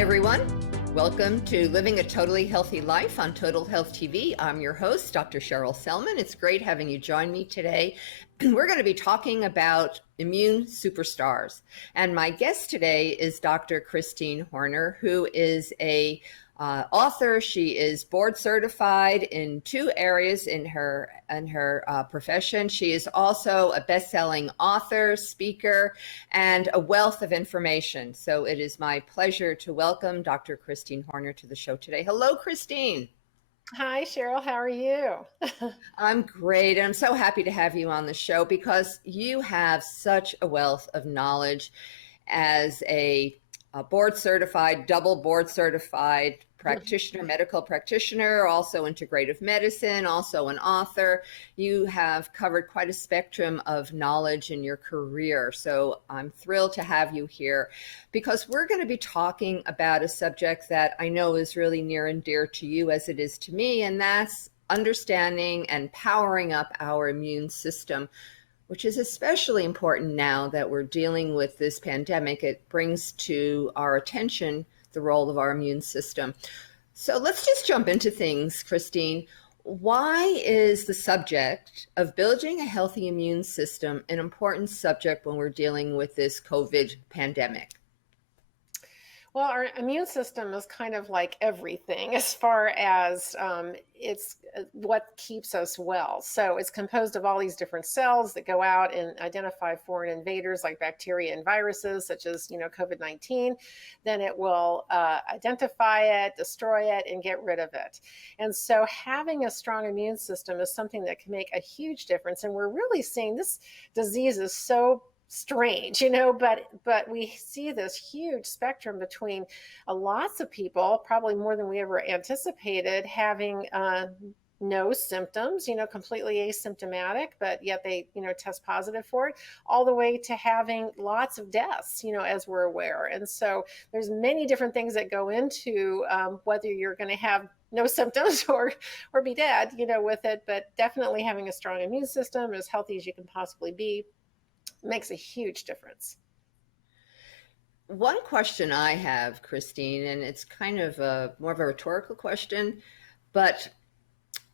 everyone. Welcome to Living a Totally Healthy Life on Total Health TV. I'm your host, Dr. Sherrill Sellman. It's great having you join me today. We're going to be talking about immune superstars. And my guest today is Dr. Christine Horner, who is a author. She is board certified in 2 areas in her profession. She is also a best-selling author, speaker, and a wealth of information. So it is my pleasure to welcome Dr. Christine Horner to the show today. Hello, Christine. Hi, Sherrill. How are you? I'm great. And I'm so happy to have you on the show because you have such a wealth of knowledge as a board certified, double board certified practitioner, medical practitioner, also integrative medicine, also an author. You have covered quite a spectrum of knowledge in your career. So I'm thrilled to have you here because we're going to be talking about a subject that I know is really near and dear to you as it is to me, and that's understanding and powering up our immune system, which is especially important now that we're dealing with this pandemic. It brings to our attention the role of our immune system. So let's just jump into things, Christine. Why is the subject of building a healthy immune system an important subject when we're dealing with this COVID pandemic? Well, our immune system is kind of like everything as far as it's what keeps us well. So it's composed of all these different cells that go out and identify foreign invaders like bacteria and viruses, such as, COVID-19. Then it will identify it, destroy it, and get rid of it. And so having a strong immune system is something that can make a huge difference. And we're really seeing this disease is so strange, but we see this huge spectrum between lots of people, probably more than we ever anticipated, having no symptoms, completely asymptomatic, but yet they, test positive for it, all the way to having lots of deaths, as we're aware. And so there's many different things that go into whether you're going to have no symptoms or be dead, with it, but definitely having a strong immune system, as healthy as you can possibly be, makes a huge difference. One question I have, Christine, and it's kind of more of a rhetorical question, but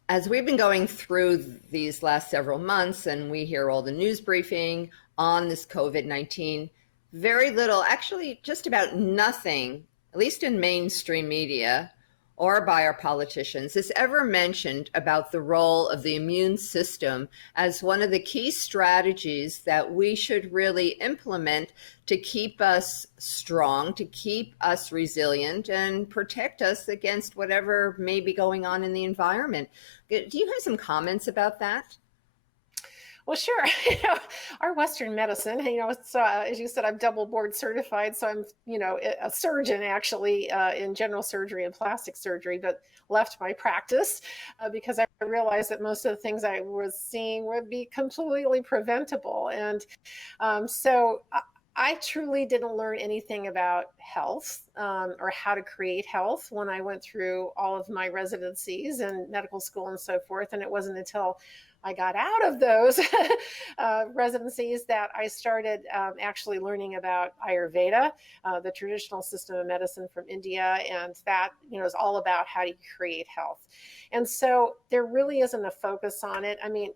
as we've been going through these last several months and we hear all the news briefing on this COVID-19, very little, actually just about nothing, at least in mainstream media or by our politicians, is ever mentioned about the role of the immune system as one of the key strategies that we should really implement to keep us strong, to keep us resilient, and protect us against whatever may be going on in the environment. Do you have some comments about that? Well, sure. Our Western medicine, so, as you said, I'm double board certified. So I'm, a surgeon actually in general surgery and plastic surgery, but left my practice because I realized that most of the things I was seeing would be completely preventable. And so I truly didn't learn anything about health or how to create health when I went through all of my residencies and medical school and so forth. And it wasn't until I got out of those residencies that I started actually learning about Ayurveda, the traditional system of medicine from India. And that, is all about how do you create health. And so there really isn't a focus on it. I mean,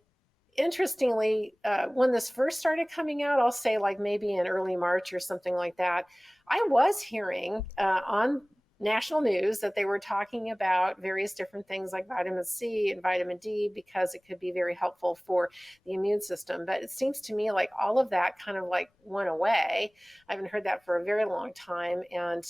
interestingly, when this first started coming out, I'll say like maybe in early March or something like that, I was hearing on national news that they were talking about various different things like vitamin C and vitamin D because it could be very helpful for the immune system. But it seems to me like all of that kind of like went away. I haven't heard that for a very long time. And,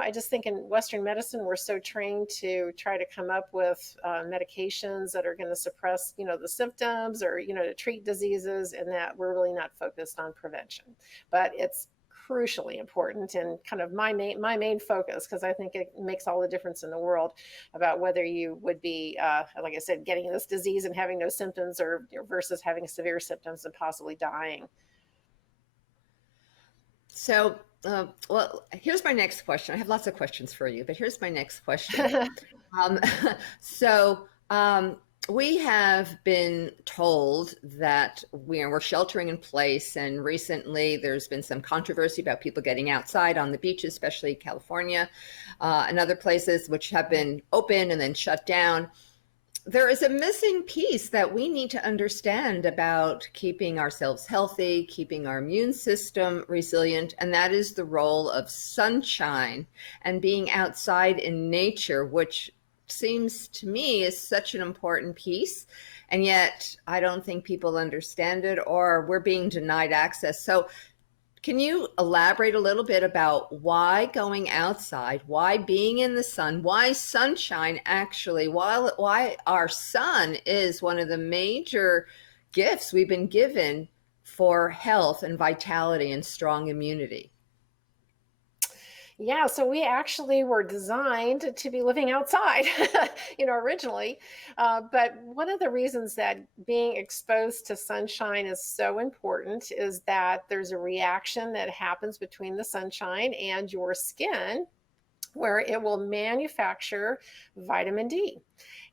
I just think in Western medicine, we're so trained to try to come up with medications that are going to suppress, the symptoms or, to treat diseases, and that we're really not focused on prevention. But it's crucially important and kind of my main focus, because I think it makes all the difference in the world about whether you would be, like I said, getting this disease and having no symptoms or versus having severe symptoms and possibly dying. So, well, here's my next question. I have lots of questions for you, but here's my next question. So, we have been told that we're sheltering in place, and recently there's been some controversy about people getting outside on the beaches, especially California, and other places which have been open and then shut down. There is a missing piece that we need to understand about keeping ourselves healthy, keeping our immune system resilient, and that is the role of sunshine and being outside in nature, which seems to me is such an important piece. And yet, I don't think people understand it, or we're being denied access. So, can you elaborate a little bit about why going outside, why being in the sun, why sunshine actually, why our sun is one of the major gifts we've been given for health and vitality and strong immunity? Yeah, so we actually were designed to be living outside, originally. But one of the reasons that being exposed to sunshine is so important is that there's a reaction that happens between the sunshine and your skin where it will manufacture vitamin D.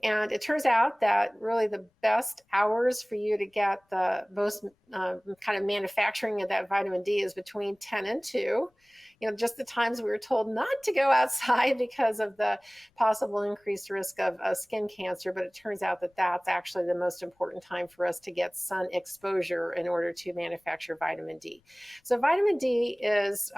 And it turns out that really the best hours for you to get the most kind of manufacturing of that vitamin D is between 10 and 2. Just the times we were told not to go outside because of the possible increased risk of skin cancer. But it turns out that that's actually the most important time for us to get sun exposure in order to manufacture vitamin D. So vitamin D is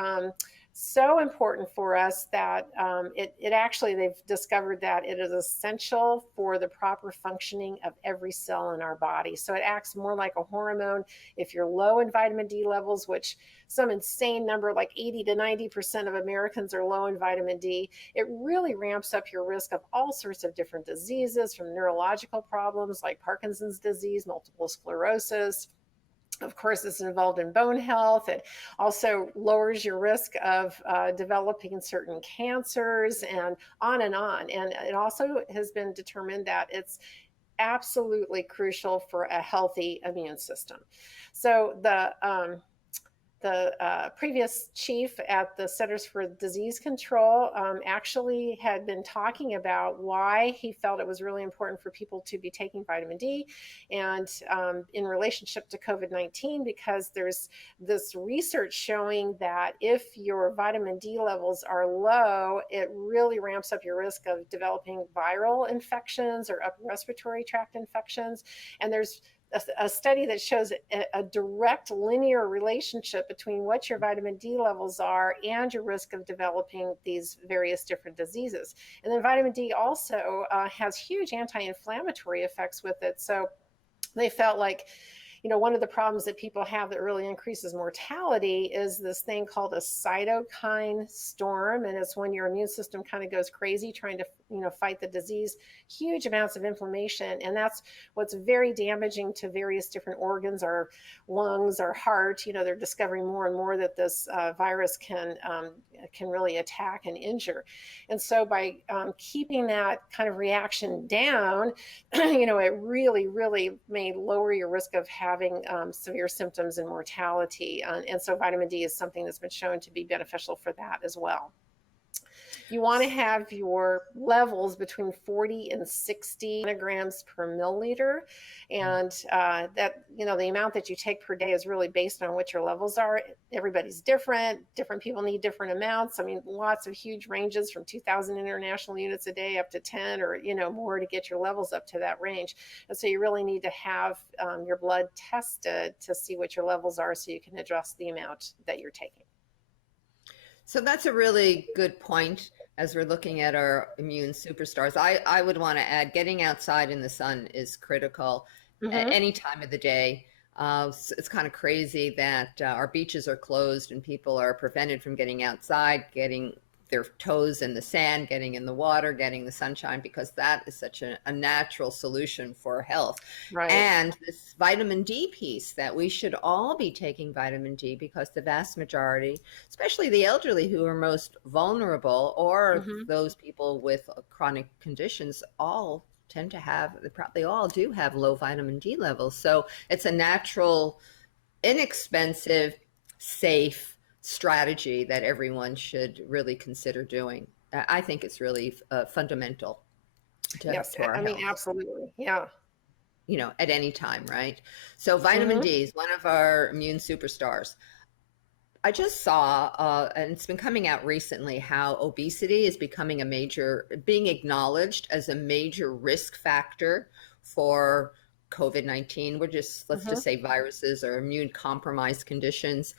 so important for us that it actually, they've discovered that it is essential for the proper functioning of every cell in our body. So it acts more like a hormone. If you're low in vitamin D levels, which some insane number, like 80 to 90% of Americans are low in vitamin D, it really ramps up your risk of all sorts of different diseases, from neurological problems like Parkinson's disease, multiple sclerosis. Of course, it's involved in bone health. It also lowers your risk of developing certain cancers and on and on. And it also has been determined that it's absolutely crucial for a healthy immune system. So the previous chief at the Centers for Disease Control actually had been talking about why he felt it was really important for people to be taking vitamin D, and in relationship to COVID-19, because there's this research showing that if your vitamin D levels are low, it really ramps up your risk of developing viral infections or upper respiratory tract infections. And there's a study that shows a direct linear relationship between what your vitamin D levels are and your risk of developing these various different diseases. And then vitamin D also has huge anti-inflammatory effects with it. So they felt like, one of the problems that people have that really increases mortality is this thing called a cytokine storm. And it's when your immune system kind of goes crazy trying to, fight the disease, huge amounts of inflammation. And that's what's very damaging to various different organs, our lungs, our heart. They're discovering more and more that this virus can really attack and injure. And so by keeping that kind of reaction down, it really, really may lower your risk of having severe symptoms and mortality. And so vitamin D is something that's been shown to be beneficial for that as well. You want to have your levels between 40 and 60 nanograms per milliliter. And that, the amount that you take per day is really based on what your levels are. Everybody's different. Different people need different amounts. I mean, lots of huge ranges from 2,000 international units a day up to 10 or, more to get your levels up to that range. And so you really need to have your blood tested to see what your levels are so you can adjust the amount that you're taking. So that's a really good point as we're looking at our immune superstars. I would want to add getting outside in the sun is critical any time of the day. It's kind of crazy that our beaches are closed and people are prevented from getting outside, getting their toes in the sand, getting in the water, getting the sunshine, because that is such a natural solution for health. Right. And this vitamin D piece, that we should all be taking vitamin D, because the vast majority, especially the elderly who are most vulnerable, or those people with chronic conditions, all tend to have, they probably all do have low vitamin D levels. So it's a natural, inexpensive, safe strategy that everyone should really consider doing. I think it's really fundamental to Yes, our I mean, health. absolutely. Yeah. at any time, right? So vitamin Hmm. D is one of our immune superstars. I just saw, and it's been coming out recently, how obesity is being acknowledged as a major risk factor for COVID-19. Let's Hmm. just say viruses or immune compromised conditions.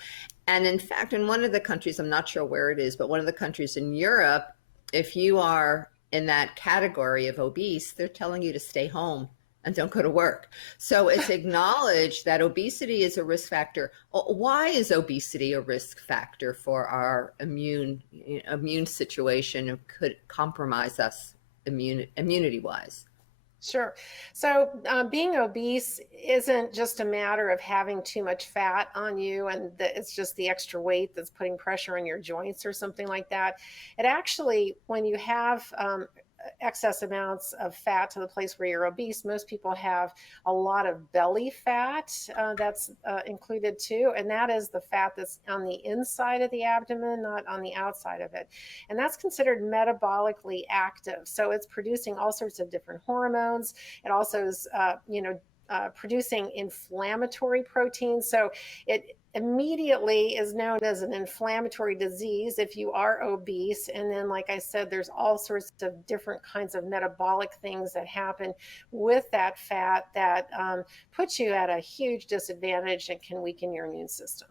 And in fact, in one of the countries, I'm not sure where it is, but one of the countries in Europe, if you are in that category of obese, they're telling you to stay home and don't go to work. So it's acknowledged that obesity is a risk factor. Why is obesity a risk factor for our immune situation and could compromise us immunity wise? Sure. So being obese isn't just a matter of having too much fat on you and it's just the extra weight that's putting pressure on your joints or something like that. It actually, when you have excess amounts of fat to the place where you're obese, most people have a lot of belly fat that's included too. And that is the fat that's on the inside of the abdomen, not on the outside of it. And that's considered metabolically active. So it's producing all sorts of different hormones. It also is, producing inflammatory proteins. So it immediately is known as an inflammatory disease if you are obese. And then, like I said, there's all sorts of different kinds of metabolic things that happen with that fat that puts you at a huge disadvantage and can weaken your immune system.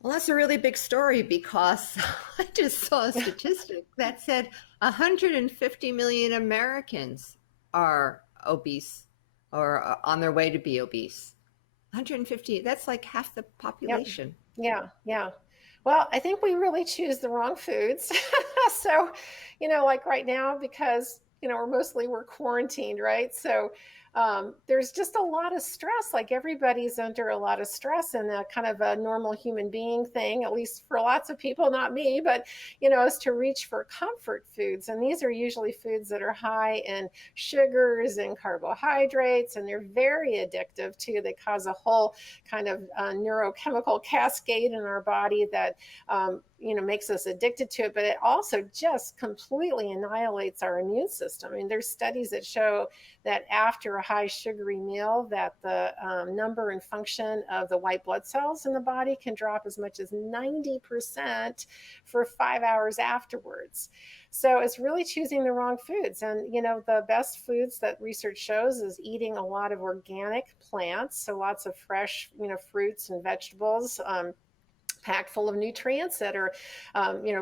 Well, that's a really big story because I just saw a statistic that said 150 million Americans are obese or on their way to be obese. 150, that's like half the Yep. population. Yeah. Yeah. Well, I think we really choose the wrong foods. So, like right now, because, we're quarantined, right? So, there's just a lot of stress. Like everybody's under a lot of stress and a kind of a normal human being thing, at least for lots of people, not me, but, is to reach for comfort foods. And these are usually foods that are high in sugars and carbohydrates, and they're very addictive too. They cause a whole kind of neurochemical cascade in our body that makes us addicted to it, but it also just completely annihilates our immune system. I mean, there's studies that show that after a high sugary meal, that the number and function of the white blood cells in the body can drop as much as 90% for 5 hours afterwards. So it's really choosing the wrong foods. And, the best foods that research shows is eating a lot of organic plants. So lots of fresh, fruits and vegetables. Packed full of nutrients that are,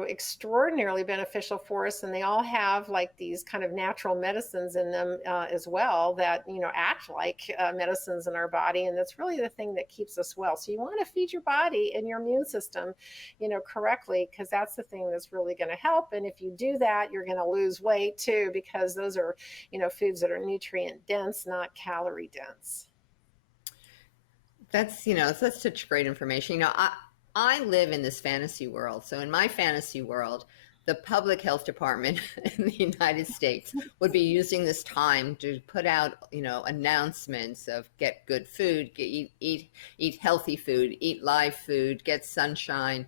extraordinarily beneficial for us. And they all have like these kind of natural medicines in them as well that, act like medicines in our body. And that's really the thing that keeps us well. So you want to feed your body and your immune system, correctly, because that's the thing that's really going to help. And if you do that, you're going to lose weight too, because those are, foods that are nutrient dense, not calorie dense. That's such great information. I live in this fantasy world. So in my fantasy world, the public health department in the United States would be using this time to put out, announcements of get good food, eat healthy food, eat live food, get sunshine,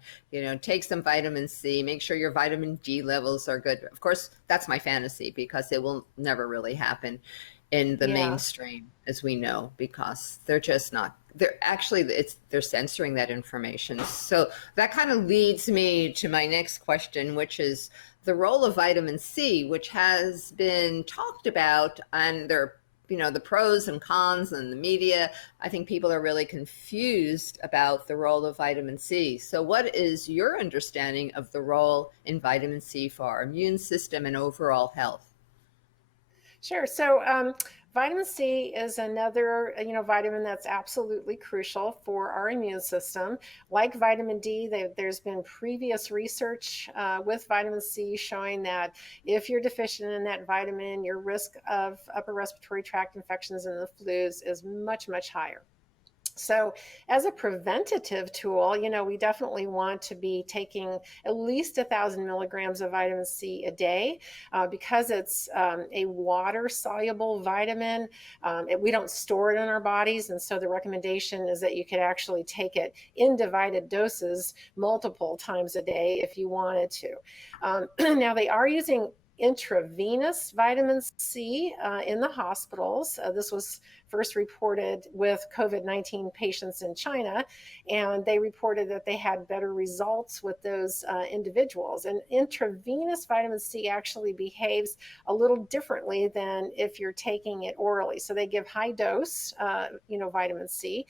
take some vitamin C, make sure your vitamin D levels are good. Of course, that's my fantasy because it will never really happen in the Yeah. mainstream, as we know, because they're just not. They're censoring that information. So that kind of leads me to my next question, which is the role of vitamin C, which has been talked about, and there are the pros and cons in the media. I think people are really confused about the role of vitamin C. So what is your understanding of the role in vitamin C for our immune system and overall health? Sure. So, vitamin C is another, vitamin that's absolutely crucial for our immune system. Like vitamin D, there's been previous research with vitamin C showing that if you're deficient in that vitamin, your risk of upper respiratory tract infections and the flus is much, much higher. So, as a preventative tool, we definitely want to be taking at least 1,000 milligrams of vitamin C a day because it's a water soluble vitamin. We don't store it in our bodies. And so, the recommendation is that you could actually take it in divided doses multiple times a day if you wanted to. Now, they are using intravenous vitamin C in the hospitals. This was first reported with COVID-19 patients in China, and they reported that they had better results with those individuals. And intravenous vitamin C actually behaves a little differently than if you're taking it orally. So they give high dose, vitamin C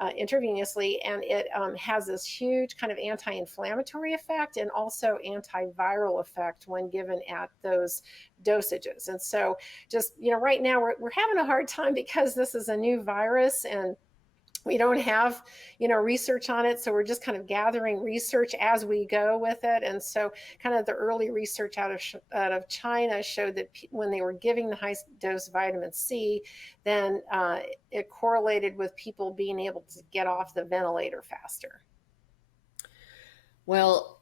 intravenously, and it has this huge kind of anti-inflammatory effect and also antiviral effect when given at those dosages. And so just, right now we're having a hard time because this is a new virus and we don't have, research on it. So we're just kind of gathering research as we go with it. And so kind of the early research out of China showed that when they were giving the high dose vitamin C, then it correlated with people being able to get off the ventilator faster. Well,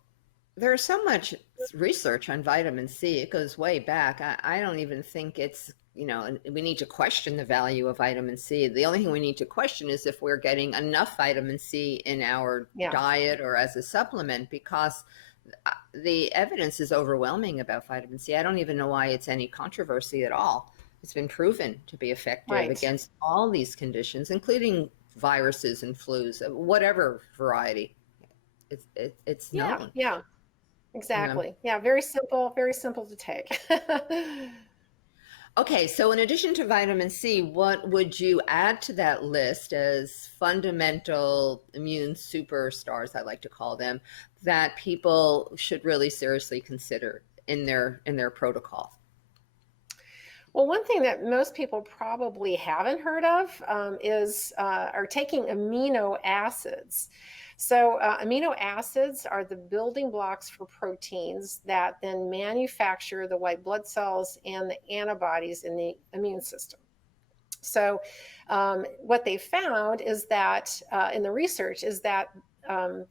there's so much research on vitamin C. It goes way back. I don't even think it's, we need to question the value of vitamin C. The only thing we need to question is if we're getting enough vitamin C in our diet or as a supplement, because the evidence is overwhelming about vitamin C. I don't even know why it's any controversy at all. It's been proven to be effective against all these conditions, including viruses and flus, whatever variety. It's known. Yeah. Exactly. Yeah, very simple to take. Okay, so in addition to vitamin C, what would you add to that list as fundamental immune superstars, I like to call them, that people should really seriously consider in their protocol? Well, one thing that most people probably haven't heard of are taking amino acids. So amino acids are the building blocks for proteins that then manufacture the white blood cells and the antibodies in the immune system. So what they found is that in the research is that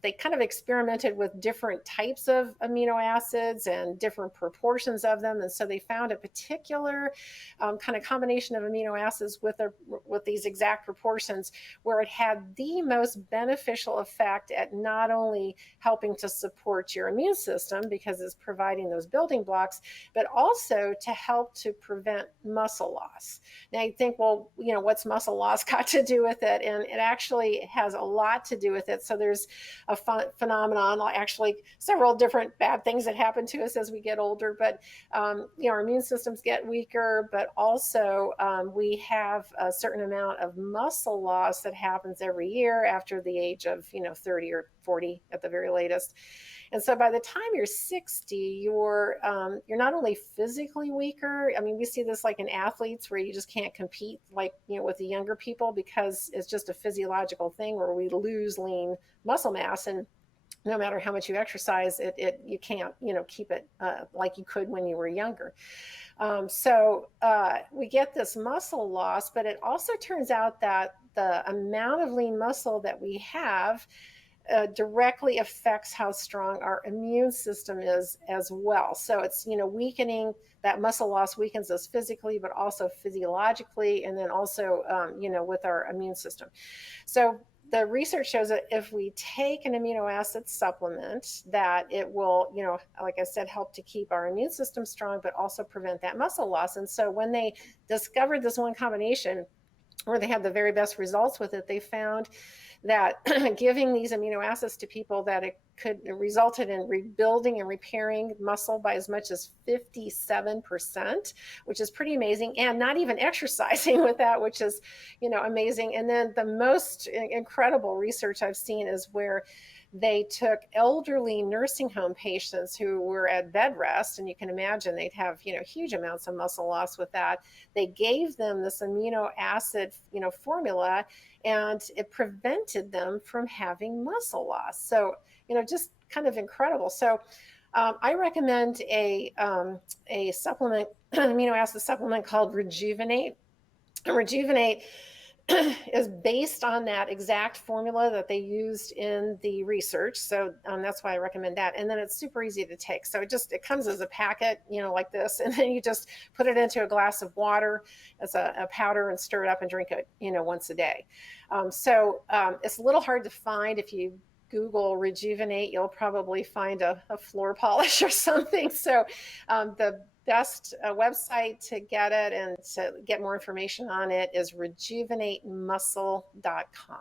they kind of experimented with different types of amino acids and different proportions of them. And so they found a particular kind of combination of amino acids with these exact proportions where it had the most beneficial effect at not only helping to support your immune system because it's providing those building blocks, but also to help to prevent muscle loss. Now you think, well, what's muscle loss got to do with it? And it actually has a lot to do with it. So there's a phenomenon, actually several different bad things that happen to us as we get older, but our immune systems get weaker, but also we have a certain amount of muscle loss that happens every year after the age of 30 or 40 at the very latest. And so by the time you're 60, you're not only physically weaker. I mean, we see this like in athletes where you just can't compete with the younger people because it's just a physiological thing where we lose lean muscle mass, and no matter how much you exercise, you can't keep it like you could when you were younger. So we get this muscle loss, but it also turns out that the amount of lean muscle that we have directly affects how strong our immune system is as well. So it's, weakening, that muscle loss weakens us physically, but also physiologically, and then also, with our immune system. So the research shows that if we take an amino acid supplement, that it will, like I said, help to keep our immune system strong, but also prevent that muscle loss. And so when they discovered this one combination, where they had the very best results with it, they found that giving these amino acids to people, that it could resulted in rebuilding and repairing muscle by as much as 57%, which is pretty amazing, and not even exercising with that, which is, amazing. And then the most incredible research I've seen is where they took elderly nursing home patients who were at bed rest, and you can imagine they'd have, huge amounts of muscle loss with that. They gave them this amino acid, formula, and it prevented them from having muscle loss. So, just kind of incredible. So I recommend a supplement, an amino acid supplement called Rejuvenate. And Rejuvenate is based on that exact formula that they used in the research. So that's why I recommend that. And then it's super easy to take. So it comes as a packet, like this, and then you just put it into a glass of water as a powder and stir it up and drink it, once a day. So it's a little hard to find. If you Google Rejuvenate, you'll probably find a floor polish or something. So the best website to get it and to get more information on it is rejuvenatemuscle.com.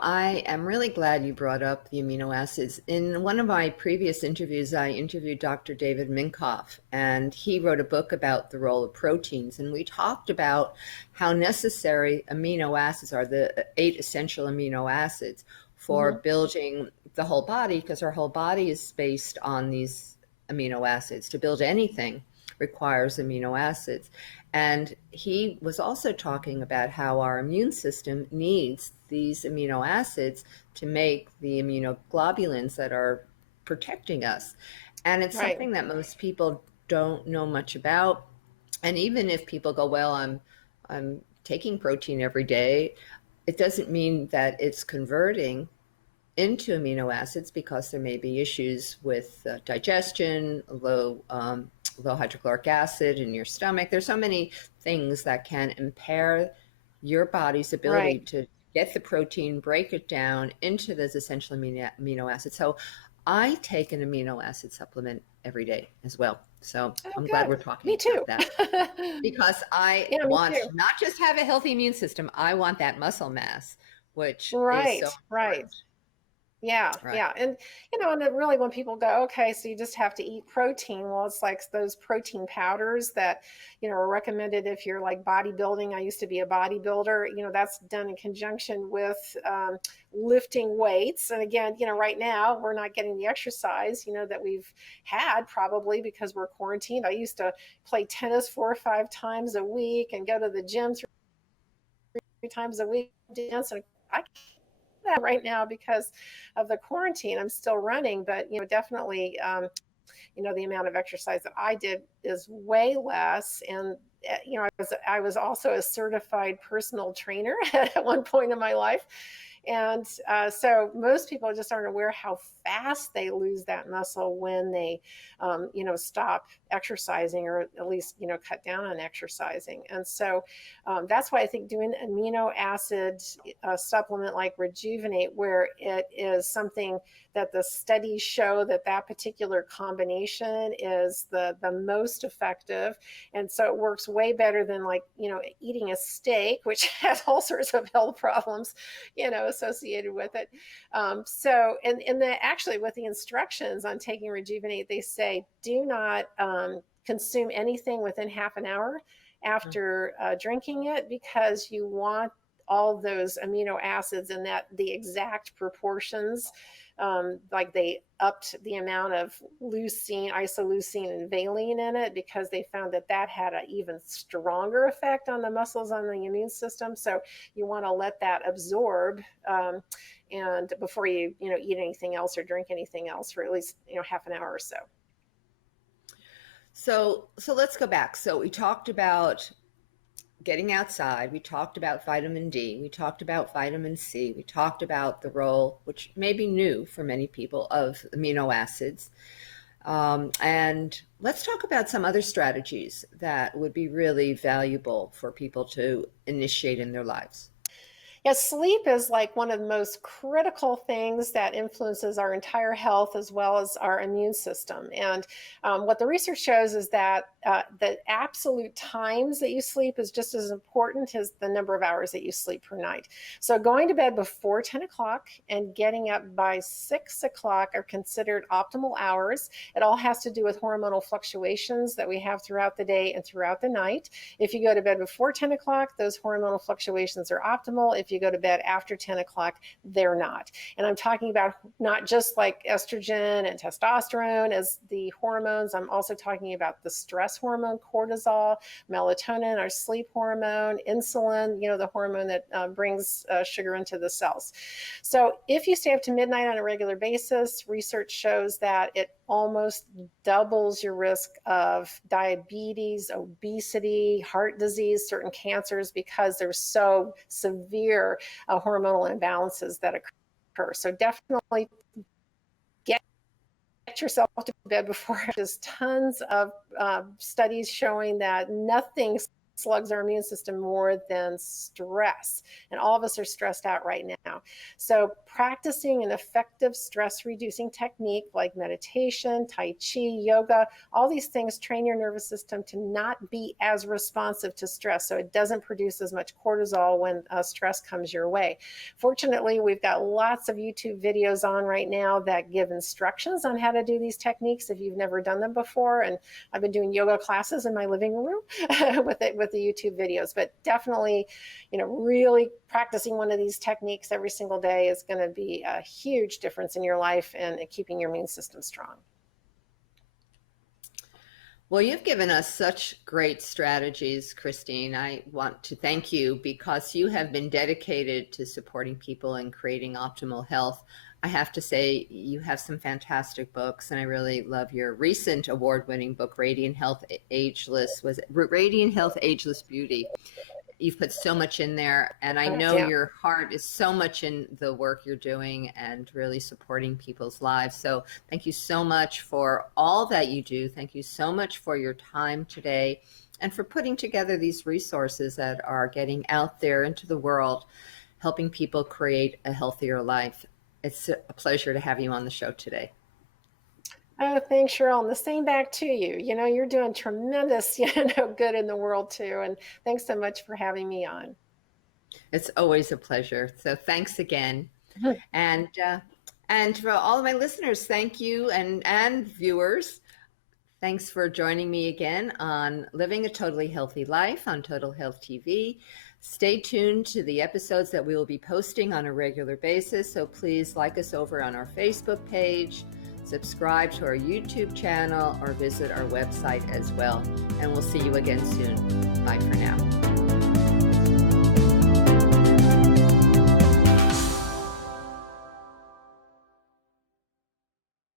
I am really glad you brought up the amino acids. In one of my previous interviews, I interviewed Dr. David Minkoff, and he wrote a book about the role of proteins. And we talked about how necessary amino acids are, the 8 essential amino acids for building the whole body, because our whole body is based on these amino acids. To build anything requires amino acids. And he was also talking about how our immune system needs these amino acids to make the immunoglobulins that are protecting us. And it's Right. something that most people don't know much about. And even if people go, well, I'm taking protein every day, it doesn't mean that it's converting into amino acids, because there may be issues with digestion, low hydrochloric acid in your stomach. There's so many things that can impair your body's ability Right. to get the protein, break it down into those essential amino acids. So I take an amino acid supplement every day as well. So Oh, I'm glad we're good. Me talking too. about that, because I Yeah, me want too. not just have a healthy immune system, I want that muscle mass, which is Right. so Right. important. Yeah, Right. yeah. And and it really, when people go, okay, so you just have to eat protein. Well, it's like those protein powders that, are recommended if you're like bodybuilding. I used to be a bodybuilder. That's done in conjunction with lifting weights. And again, right now we're not getting the exercise, that we've had, probably because we're quarantined. I used to play tennis 4 or 5 times a week and go to the gym 3 times a week, dance, and I that right now because of the quarantine. I'm still running, but definitely, the amount of exercise that I did is way less. And I was also a certified personal trainer at one point in my life. And so most people just aren't aware how fast they lose that muscle when they, stop exercising, or at least, cut down on exercising. And so that's why I think doing amino acid supplement like Rejuvenate, where it is something that the studies show that particular combination is the most effective. And so it works way better than, like, eating a steak, which has all sorts of health problems, associated with it. So, and actually with the instructions on taking Rejuvenate, they say, do not consume anything within half an hour after drinking it, because you want all those amino acids in the exact proportions. Like they upped the amount of leucine, isoleucine, and valine in it, because they found that had an even stronger effect on the muscles, on the immune system. So you want to let that absorb, and before you eat anything else or drink anything else for at least half an hour or so. So let's go back. So we talked about getting outside. We talked about vitamin D. We talked about vitamin C. We talked about the role, which may be new for many people, of amino acids. And let's talk about some other strategies that would be really valuable for people to initiate in their lives. Yeah, sleep is like one of the most critical things that influences our entire health as well as our immune system. And what the research shows is that the absolute times that you sleep is just as important as the number of hours that you sleep per night. So going to bed before 10 o'clock and getting up by 6 o'clock are considered optimal hours. It all has to do with hormonal fluctuations that we have throughout the day and throughout the night. If you go to bed before 10 o'clock, those hormonal fluctuations are optimal. If you go to bed after 10 o'clock, they're not. And I'm talking about not just like estrogen and testosterone as the hormones. I'm also talking about the stress hormone, cortisol, melatonin, our sleep hormone, insulin, the hormone that brings sugar into the cells. So if you stay up to midnight on a regular basis, research shows that it almost doubles your risk of diabetes, obesity, heart disease, certain cancers, because there's so severe hormonal imbalances that occur. So definitely get yourself to bed before. There's tons of studies showing that nothing slugs our immune system more than stress. And all of us are stressed out right now. So practicing an effective stress reducing technique like meditation, Tai Chi, yoga, all these things train your nervous system to not be as responsive to stress. So it doesn't produce as much cortisol when stress comes your way. Fortunately, we've got lots of YouTube videos on right now that give instructions on how to do these techniques if you've never done them before. And I've been doing yoga classes in my living room with the YouTube videos. But definitely, really practicing one of these techniques every single day is going to be a huge difference in your life and keeping your immune system strong. Well, you've given us such great strategies, Christine. I want to thank you because you have been dedicated to supporting people and creating optimal health. I have to say, you have some fantastic books, and I really love your recent award-winning book, Radiant Health Ageless. Was it Radiant Health Ageless Beauty? You've put so much in there, and I know your heart is so much in the work you're doing and really supporting people's lives. So thank you so much for all that you do. Thank you so much for your time today and for putting together these resources that are getting out there into the world, helping people create a healthier life. It's a pleasure to have you on the show today. Oh, thanks, Sherrill. And the same back to you. You're doing tremendous, good in the world too. And thanks so much for having me on. It's always a pleasure. So thanks again. And for all of my listeners, thank you, and viewers. Thanks for joining me again on Living a Totally Healthy Life on Total Health TV. Stay tuned to the episodes that we will be posting on a regular basis. So please like us over on our Facebook page, subscribe to our YouTube channel, or visit our website as well. And we'll see you again soon. Bye for now.